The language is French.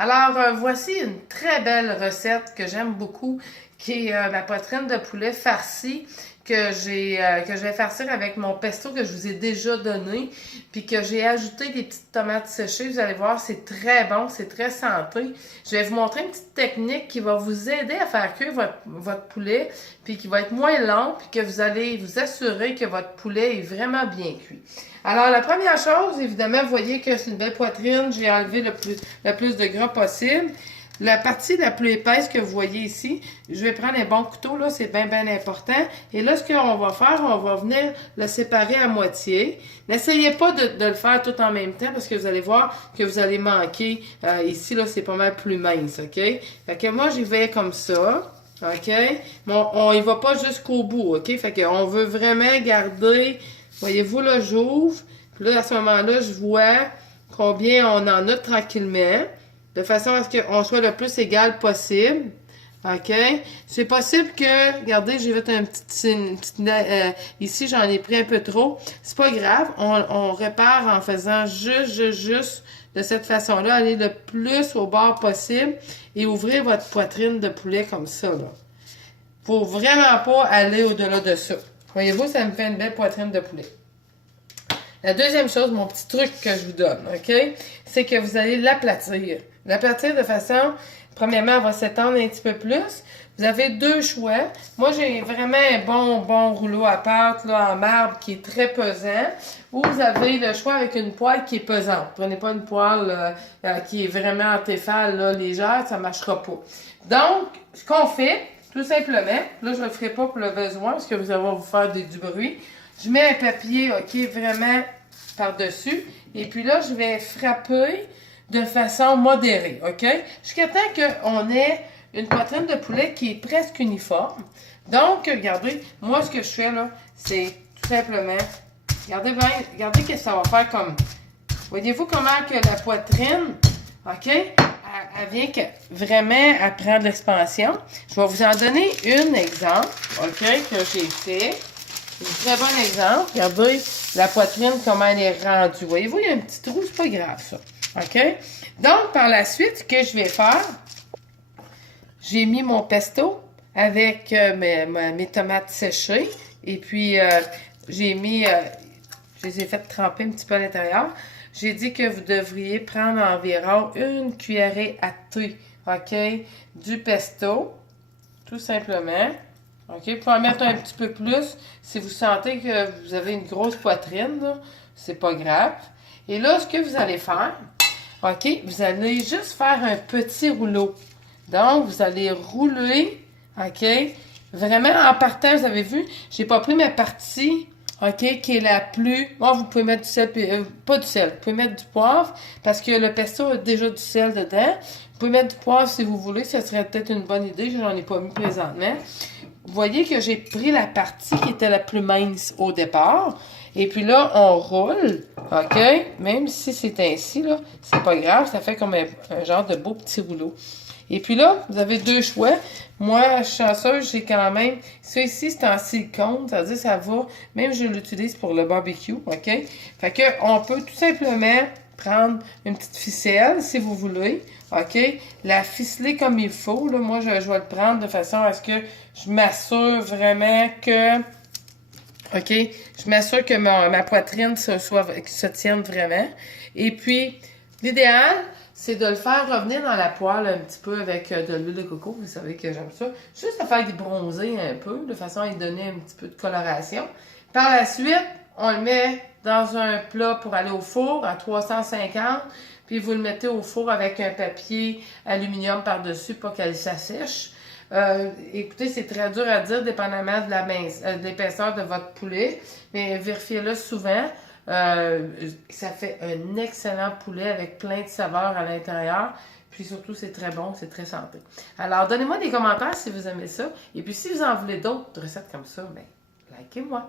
Alors, voici une très belle recette que j'aime beaucoup, qui est ma poitrine de poulet farcie que je vais farcir avec mon pesto que je vous ai déjà donné, puis que j'ai ajouté des petites tomates séchées. Vous allez voir, c'est très bon, c'est très santé. Je vais vous montrer une petite technique qui va vous aider à faire cuire votre poulet, puis qui va être moins long, puis que vous allez vous assurer que votre poulet est vraiment bien cuit. Alors, la première chose, évidemment, vous voyez que c'est une belle poitrine. J'ai enlevé le plus de gras possible. La partie la plus épaisse que vous voyez ici, je vais prendre un bon couteau, là, c'est bien, bien important. Et là, ce qu'on va faire, on va venir le séparer à moitié. N'essayez pas de le faire tout en même temps parce que vous allez voir que vous allez manquer. Ici, là, c'est pas mal plus mince, OK? Fait que moi, j'y vais comme ça. OK? Bon, on y va pas jusqu'au bout, OK? Fait qu'on veut vraiment garder, voyez-vous, là, j'ouvre. Puis là, à ce moment-là, je vois combien on en a tranquillement, de façon à ce qu'on soit le plus égal possible. OK? C'est possible que, regardez, j'ai fait ici, j'en ai pris un peu trop. C'est pas grave. On répare en faisant juste de cette façon-là. Aller le plus au bord possible et ouvrir votre poitrine de poulet comme ça, là. Faut vraiment pas aller au-delà de ça. Voyez-vous, ça me fait une belle poitrine de poulet. La deuxième chose, mon petit truc que je vous donne, OK? C'est que vous allez l'aplatir. L'aplatir de façon, premièrement, elle va s'étendre un petit peu plus. Vous avez deux choix. Moi, j'ai vraiment un bon rouleau à pâte là, en marbre qui est très pesant. Ou vous avez le choix avec une poêle qui est pesante. Prenez pas une poêle qui est vraiment en Tefal, là, légère, ça ne marchera pas. Donc, ce qu'on fait, tout simplement, là, je ne le ferai pas pour le besoin parce que vous allez vous faire du bruit. Je mets un papier, OK, vraiment par-dessus. Et puis là, je vais frapper de façon modérée, OK? Jusqu'à temps qu'on ait une poitrine de poulet qui est presque uniforme. Donc, regardez, moi, ce que je fais, là, c'est tout simplement, regardez bien, regardez ce que ça va faire comme, voyez-vous comment que la poitrine, OK, elle vient vraiment à prendre l'expansion. Je vais vous en donner un exemple, OK, que j'ai fait. C'est un très bon exemple. Regardez la poitrine, comment elle est rendue. Voyez-vous, il y a un petit trou, c'est pas grave, ça. OK? Donc, par la suite, ce que je vais faire, j'ai mis mon pesto avec mes tomates séchées. Et puis, j'ai mis, je les ai fait tremper un petit peu à l'intérieur. J'ai dit que vous devriez prendre environ une cuillerée à thé, OK, du pesto, tout simplement. OK, vous pouvez en mettre un petit peu plus si vous sentez que vous avez une grosse poitrine, là, c'est pas grave. Et là, ce que vous allez faire, OK, vous allez juste faire un petit rouleau. Donc, vous allez rouler, OK, vraiment en partant, vous avez vu, j'ai pas pris ma partie, OK, qui est la plus... Bon, vous pouvez mettre du sel, pas du sel, vous pouvez mettre du poivre, parce que le pesto a déjà du sel dedans. Vous pouvez mettre du poivre si vous voulez, ça serait peut-être une bonne idée, j'en ai pas mis présentement. Vous voyez que j'ai pris la partie qui était la plus mince au départ. Et puis là, on roule, OK? Même si c'est ainsi, là, c'est pas grave. Ça fait comme un genre de beau petit rouleau. Et puis là, vous avez deux choix. Moi, je suis chanceuse, j'ai quand même... Ça ici, c'est en silicone. Ça veut dire ça va. Même je l'utilise pour le barbecue, OK? Fait que on peut tout simplement prendre une petite ficelle, si vous voulez, OK? La ficeler comme il faut, là. Moi, je vais le prendre de façon à ce que je m'assure vraiment que... OK? Je m'assure que ma poitrine se tienne vraiment. Et puis, l'idéal, c'est de le faire revenir dans la poêle un petit peu avec de l'huile de coco. Vous savez que j'aime ça. Juste à faire bronzer un peu, de façon à lui donner un petit peu de coloration. Par la suite, on le met dans un plat pour aller au four à 350. Puis vous le mettez au four avec un papier aluminium par-dessus pour qu'elle s'assèche. Écoutez, c'est très dur à dire dépendamment de l'épaisseur de votre poulet, mais vérifiez-le souvent. Ça fait un excellent poulet avec plein de saveurs à l'intérieur. Puis surtout, c'est très bon, c'est très santé. Alors, donnez-moi des commentaires si vous aimez ça. Et puis, si vous en voulez d'autres recettes comme ça, ben, likez-moi.